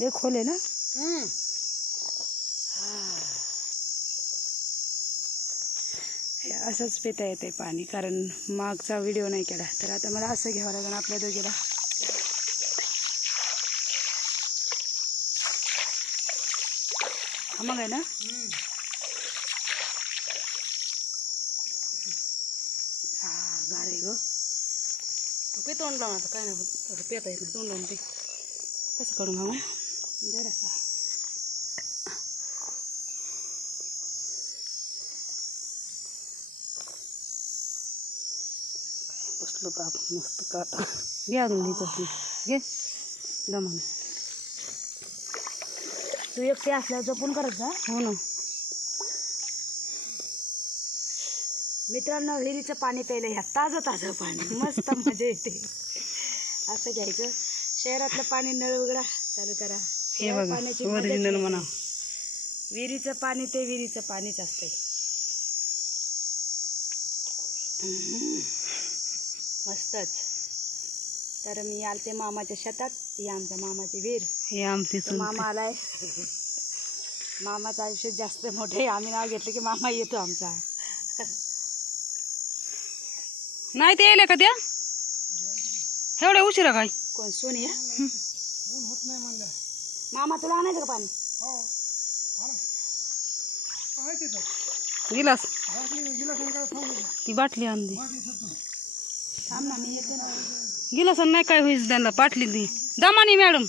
ले खोले ना. असंच पिता येते पाणी, कारण मागचा व्हिडिओ नाही केला. तर आता मला असं घ्यावं लागेल आपल्या दोघीला. हा मग आहे ना. हा गार आहे ग. पे तोंड लावून आता काय नाही होत, पेता येत नाही तोंड लावून. ते कसं करू मग जरासा बसलो बाप मस्त काटा घ्या अजून घे दमाने. तू एकटी असल्यावर जपून करत जा. हो ना मित्रांनो, विहिरीचं पाणी प्यायलं ह्या ताजं ताजं पाणी मस्त मजा येते. असं घ्यायचं. शहरातलं पाणी नळ उघडा चालू करा. हे बघा ओरिजिनल म्हणा. विहिरीचं पाणी ते विहिरीचं पाणीच असते. मस्तच. तर मी आलते मामाच्या शेतात. ही आमच्या मामाची विहीर. हे आमची मामा आलाय. मामाचं आयुष्य जास्त मोठे. आम्ही नाव घेतलं की मामा येतो आमचा. नाही ते येईल का त्या एवढ्या उशिरा काय कोण सोनिया होत नाही म्हणलं. मामा तुला आणायचं का पाणी. गिलास ती बाटली आणली. थांब ना मी येते ना. गिलास नाही काय होईल त्यांना. बाटली ती दमानी मॅडम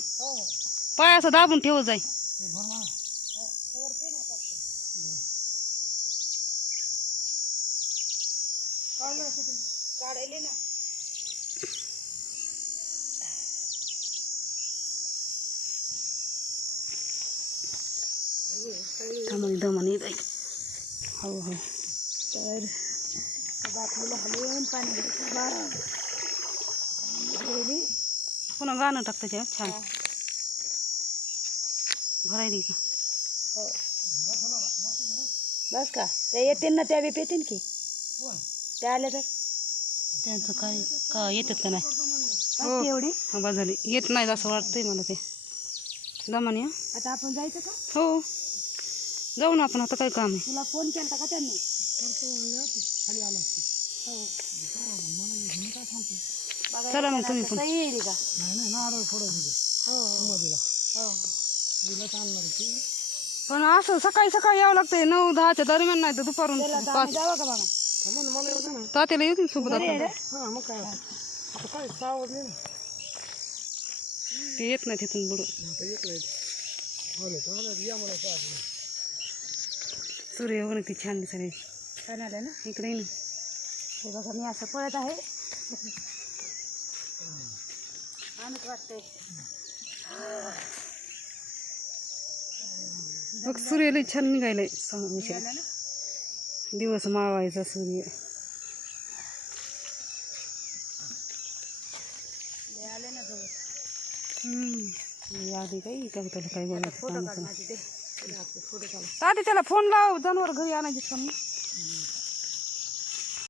पाय असं दाबून ठेवत जाई. काढायले ना. दमानी जाई. हो हो. तर बाटलीला हलवून पाणी घ्यायचं. पुन्हा गाणं टाक त्याच्यावर छान भरायली का. हो बस का. त्या येतील ना त्या बी पेतील की. त्या आल्या तर त्यांचं काय का येतात का नाही. हो एवढी हा बा झाली. येत नाही असं वाटतंय मला. ते दमानी. आता आपण जायचं का. हो जाऊ ना आपण. आता काय काम आहे. तुला फोन केला का त्यांनी. खाली आला. हो चला मग तुम्ही पण. येईल का नाही नारळ फोडायची. हो पण असं सकाळी सकाळी यावं लागतंय. 9-10च्या दरम्यान. नाही तर दुपारून 5. जावं का बाबा. तात्याला येतील सोबत. मग काय आता काय सावधले ना. ते येत नाही तिथून बुडून. सूर्य बघ ती छान दिसायला. छान आलं ना इकडे ना. हे बघा मी असं पळत आहे. आनंद वाटतंय. बघ सूर्य लई छान निघायलाय. दिवस मावायचा सूर्य. आले ना आधी काही कविताला काही बोलायचं. ताती त्याला फोन लाव. जनावर घरी आणायची.